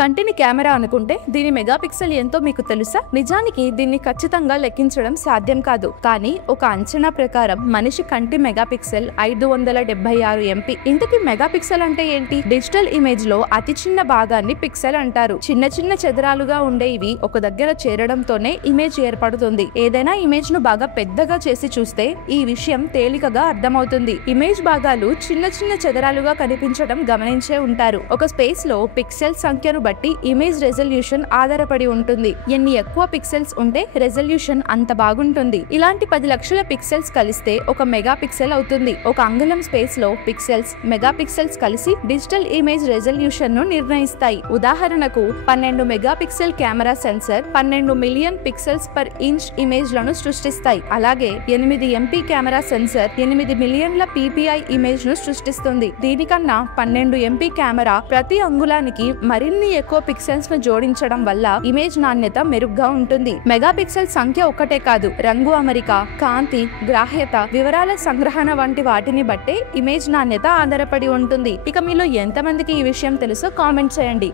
కంటిని కెమెరా అనుకుంటే దీని మెగాపిక్సెల్ ఎంతో మీకు తెలుసా? నిజానికి దీన్ని ఖచ్చితంగా లెక్కించడం సాధ్యం కాదు. కానీ ఒక అంచనా ప్రకారం మనిషి కంటి మెగాపిక్సెల్ 576 MP. ఇంతకీ మెగాపిక్సెల్ అంటే ఏంటి? డిజిటల్ ఇమేజ్ లో అతి చిన్న భాగాన్ని పిక్సెల్ అంటారు. చిన్న చిన్న చదరాలుగా ఉండే ఇవి ఒక దగ్గర చేరడంతోనే ఇమేజ్ ఏర్పడుతుంది. ఏదైనా ఇమేజ్ ను బాగా పెద్దగా చేసి చూస్తే ఈ విషయం తేలికగా అర్థమవుతుంది. ఇమేజ్ భాగాలు చిన్న చిన్న చదరాలుగా కనిపించడం గమనించే ఉంటారు. ఒక స్పేస్ లో పిక్సెల్ సంఖ్యను బట్టి ఇమేజ్ రెజల్యూషన్ ఆధారపడి ఉంటుంది. ఎన్ని ఎక్కువ పిక్సెల్స్ ఉంటే రెజల్యూషన్ అంత బాగుంటుంది. ఇలాంటి 10 లక్షల పిక్సెల్స్ కలిస్తే ఒక మెగాపిక్సెల్ అవుతుంది. ఒక అంగుళం స్పేస్ లో పిక్సెల్స్, మెగాపిక్సెల్స్ కలిసి డిజిటల్ ఇమేజ్ రెజల్యూషన్ ను నిర్ణయిస్తాయి. ఉదాహరణకు 12 megapixel camera sensor 12 million pixels per inch image లను సృష్టిస్తాయి. అలాగే 8 MP కెమెరా సెన్సర్ 8 మిలియన్ల PPI ఇమేజ్ ను సృష్టిస్తుంది. దీనికన్నా 12 MP కెమెరా ప్రతి అంగుళానికి మరిన్ని ఎక్కువ పిక్సెల్స్ ను జోడించడం వల్ల ఇమేజ్ నాణ్యత మెరుగ్గా ఉంటుంది. మెగాపిక్సెల్ సంఖ్య ఒక్కటే కాదు, రంగు అమరిక, కాంతి, గ్రాహ్యత, వివరాల సంగ్రహణ వంటి వాటిని బట్టే ఇమేజ్ నాణ్యత ఆధారపడి ఉంటుంది. ఇక మీలో ఎంతమందికి ఈ విషయం తెలుసో కామెంట్ చేయండి.